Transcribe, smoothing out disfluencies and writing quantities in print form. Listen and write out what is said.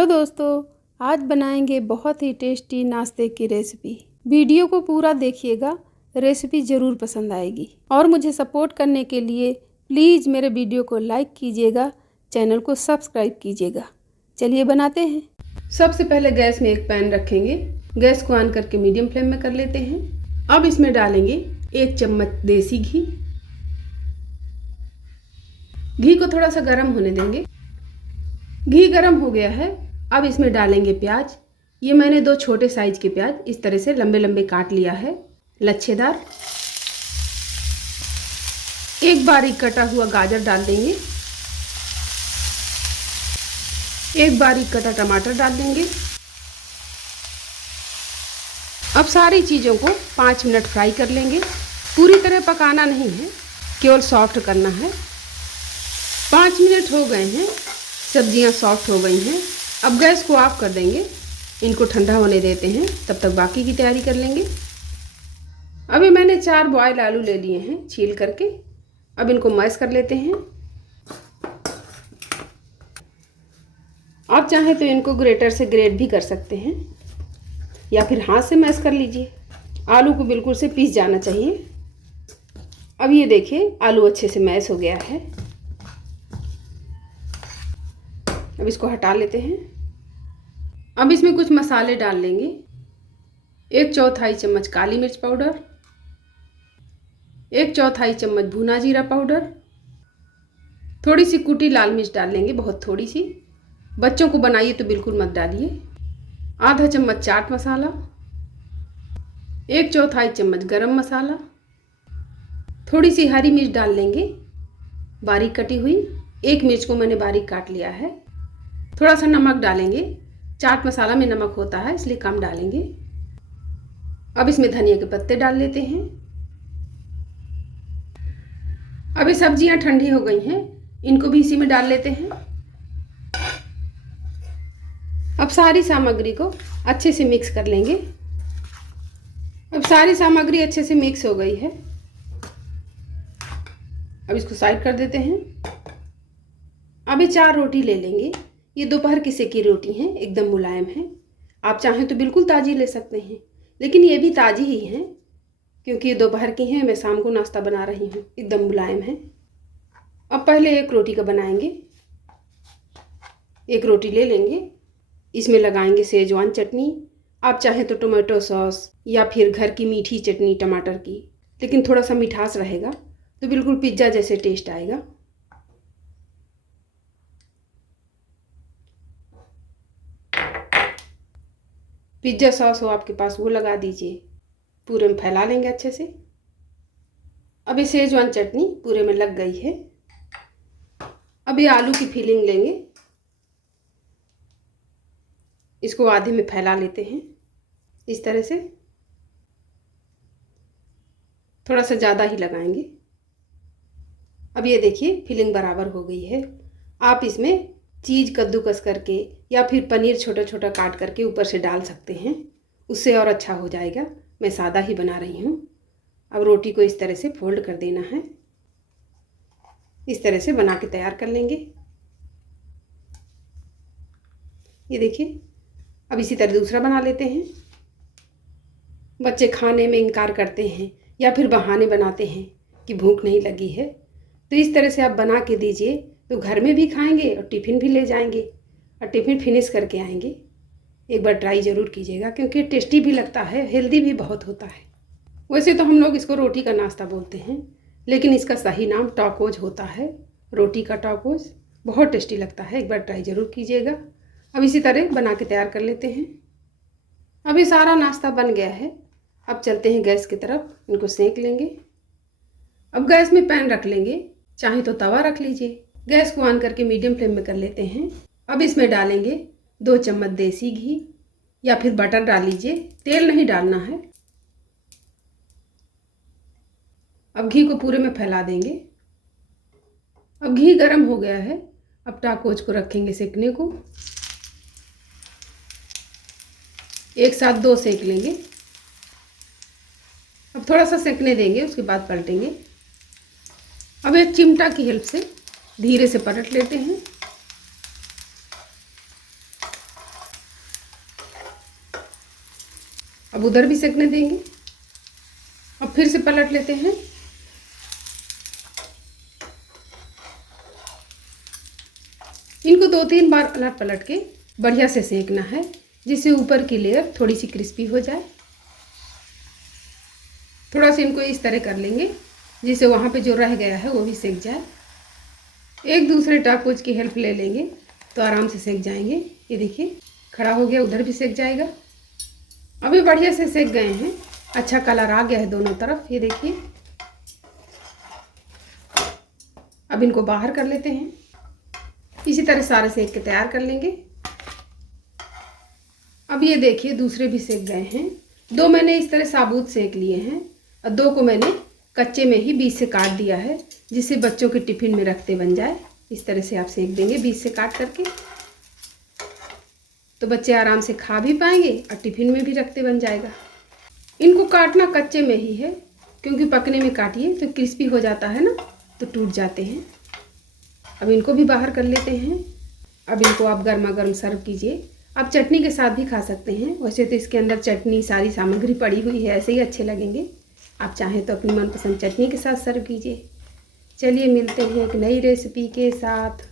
Hello दोस्तों, आज बनाएंगे बहुत ही टेस्टी नाश्ते की रेसिपी। वीडियो को पूरा देखिएगा, रेसिपी ज़रूर पसंद आएगी। और मुझे सपोर्ट करने के लिए प्लीज़ मेरे वीडियो को लाइक कीजिएगा, चैनल को सब्सक्राइब कीजिएगा। चलिए बनाते हैं। सबसे पहले गैस में एक पैन रखेंगे। गैस को ऑन करके मीडियम फ्लेम में कर लेते हैं। अब इसमें डालेंगे 1 चम्मच देसी घी। घी को थोड़ा सा गर्म होने देंगे। घी गर्म हो गया है। अब इसमें डालेंगे प्याज। ये मैंने 2 छोटे साइज के प्याज इस तरह से लंबे लंबे काट लिया है, लच्छेदार। एक बारीक कटा हुआ गाजर डाल देंगे। एक बारीक कटा टमाटर डाल देंगे। अब सारी चीज़ों को 5 मिनट फ्राई कर लेंगे। पूरी तरह पकाना नहीं है, केवल सॉफ्ट करना है। 5 मिनट हो गए हैं, सब्जियां सॉफ्ट हो गई हैं। अब गैस को ऑफ कर देंगे, इनको ठंडा होने देते हैं। तब तक बाकी की तैयारी कर लेंगे। अभी मैंने 4 बॉयल आलू ले लिए हैं छील करके। अब इनको मैश कर लेते हैं। आप चाहें तो इनको ग्रेटर से ग्रेट भी कर सकते हैं या फिर हाथ से मैश कर लीजिए। आलू को बिल्कुल से पीस जाना चाहिए। अब ये देखिए, आलू अच्छे से मैश हो गया है। अब इसको हटा लेते हैं। अब इसमें कुछ मसाले डाल लेंगे। 1/4 चम्मच काली मिर्च पाउडर, 1/4 चम्मच भुना जीरा पाउडर, थोड़ी सी कुटी लाल मिर्च डाल लेंगे, बहुत थोड़ी सी। बच्चों को बनाइए तो बिल्कुल मत डालिए। आधा चम्मच चाट मसाला, 1/4 चम्मच गरम मसाला, थोड़ी सी हरी मिर्च डाल लेंगे बारीक कटी हुई। 1 मिर्च को मैंने बारीक काट लिया है। थोड़ा सा नमक डालेंगे। चाट मसाला में नमक होता है, इसलिए कम डालेंगे। अब इसमें धनिया के पत्ते डाल लेते हैं। अब ये सब्जियां ठंडी हो गई हैं, इनको भी इसी में डाल लेते हैं। अब सारी सामग्री को अच्छे से मिक्स कर लेंगे। अब सारी सामग्री अच्छे से मिक्स हो गई है। अब इसको साइड कर देते हैं। अब ये 4 रोटी ले लेंगे। ये दोपहर की सेकी रोटी हैं, एकदम मुलायम है। आप चाहें तो बिल्कुल ताज़ी ले सकते हैं, लेकिन ये भी ताज़ी ही हैं क्योंकि ये दोपहर की हैं। मैं शाम को नाश्ता बना रही हूँ, एकदम मुलायम है। अब पहले एक रोटी का बनाएंगे। एक रोटी ले लेंगे, इसमें लगाएंगे सेजवान चटनी। आप चाहें तो टोमेटो सॉस या फिर घर की मीठी चटनी टमाटर की, लेकिन थोड़ा सा मिठास रहेगा तो बिल्कुल पिज्ज़ा जैसे टेस्ट आएगा। पिज्ज़ा सॉस हो आपके पास, वो लगा दीजिए। पूरे में फैला लेंगे अच्छे से। अब ये सेजवान चटनी पूरे में लग गई है। अब ये आलू की फिलिंग लेंगे, इसको आधे में फैला लेते हैं इस तरह से। थोड़ा सा ज़्यादा ही लगाएंगे। अब ये देखिए, फिलिंग बराबर हो गई है। आप इसमें चीज़ कद्दूकस करके या फिर पनीर छोटा छोटा काट करके ऊपर से डाल सकते हैं, उससे और अच्छा हो जाएगा। मैं सादा ही बना रही हूँ। अब रोटी को इस तरह से फोल्ड कर देना है। इस तरह से बना के तैयार कर लेंगे। ये देखिए, अब इसी तरह दूसरा बना लेते हैं। बच्चे खाने में इनकार करते हैं या फिर बहाने बनाते हैं कि भूख नहीं लगी है, तो इस तरह से आप बना के दीजिए तो घर में भी खाएंगे और टिफ़िन भी ले जाएंगे और टिफ़िन फिनिश करके आएंगे। एक बार ट्राई ज़रूर कीजिएगा क्योंकि टेस्टी भी लगता है, हेल्दी भी बहुत होता है। वैसे तो हम लोग इसको रोटी का नाश्ता बोलते हैं, लेकिन इसका सही नाम टाकोज होता है। रोटी का टाकोज बहुत टेस्टी लगता है, एक बार ट्राई ज़रूर कीजिएगा। अब इसी तरह बना के तैयार कर लेते हैं। अब ये सारा नाश्ता बन गया है। अब चलते हैं गैस की तरफ, इनको सेंक लेंगे। अब गैस में पैन रख लेंगे, चाहे तो तवा रख लीजिए। गैस को ऑन करके मीडियम फ्लेम में कर लेते हैं। अब इसमें डालेंगे 2 चम्मच देसी घी या फिर बटर डाल लीजिए, तेल नहीं डालना है। अब घी को पूरे में फैला देंगे। अब घी गर्म हो गया है। अब टाकोज को रखेंगे सेकने को। एक साथ 2 सेक लेंगे। अब थोड़ा सा सेकने देंगे, उसके बाद पलटेंगे। अब एक चिमटा की हेल्प से धीरे से पलट लेते हैं। अब उधर भी सेकने देंगे। अब फिर से पलट लेते हैं। इनको 2-3 बार पलट पलट के बढ़िया से सेकना है, जिससे ऊपर की लेयर थोड़ी सी क्रिस्पी हो जाए। थोड़ा सा इनको इस तरह कर लेंगे जिससे वहाँ पे जो रह गया है वो भी सेक जाए। एक दूसरे टाकोज की हेल्प ले लेंगे तो आराम से सेक जाएंगे। ये देखिए खड़ा हो गया, उधर भी सेक जाएगा। अभी बढ़िया से सेक गए हैं, अच्छा कलर आ गया है दोनों तरफ। ये देखिए अब इनको बाहर कर लेते हैं। इसी तरह सारे सेक के तैयार कर लेंगे। अब ये देखिए दूसरे भी सेक गए हैं। 2 मैंने इस तरह साबुत सेक लिए हैं और 2 को मैंने कच्चे में ही बीच से काट दिया है, जिससे बच्चों के टिफ़िन में रखते बन जाए। इस तरह से आप सेक देंगे बीच से काट करके, तो बच्चे आराम से खा भी पाएंगे और टिफ़िन में भी रखते बन जाएगा। इनको काटना कच्चे में ही है, क्योंकि पकने में काटिए तो क्रिस्पी हो जाता है ना, तो टूट जाते हैं। अब इनको भी बाहर कर लेते हैं। अब इनको आप गर्मा गर्म सर्व कीजिए। आप चटनी के साथ भी खा सकते हैं। वैसे तो इसके अंदर चटनी सारी सामग्री पड़ी हुई है, ऐसे ही अच्छे लगेंगे। आप चाहें तो अपनी मनपसंद चटनी के साथ सर्व कीजिए। चलिए मिलते हैं एक नई रेसिपी के साथ।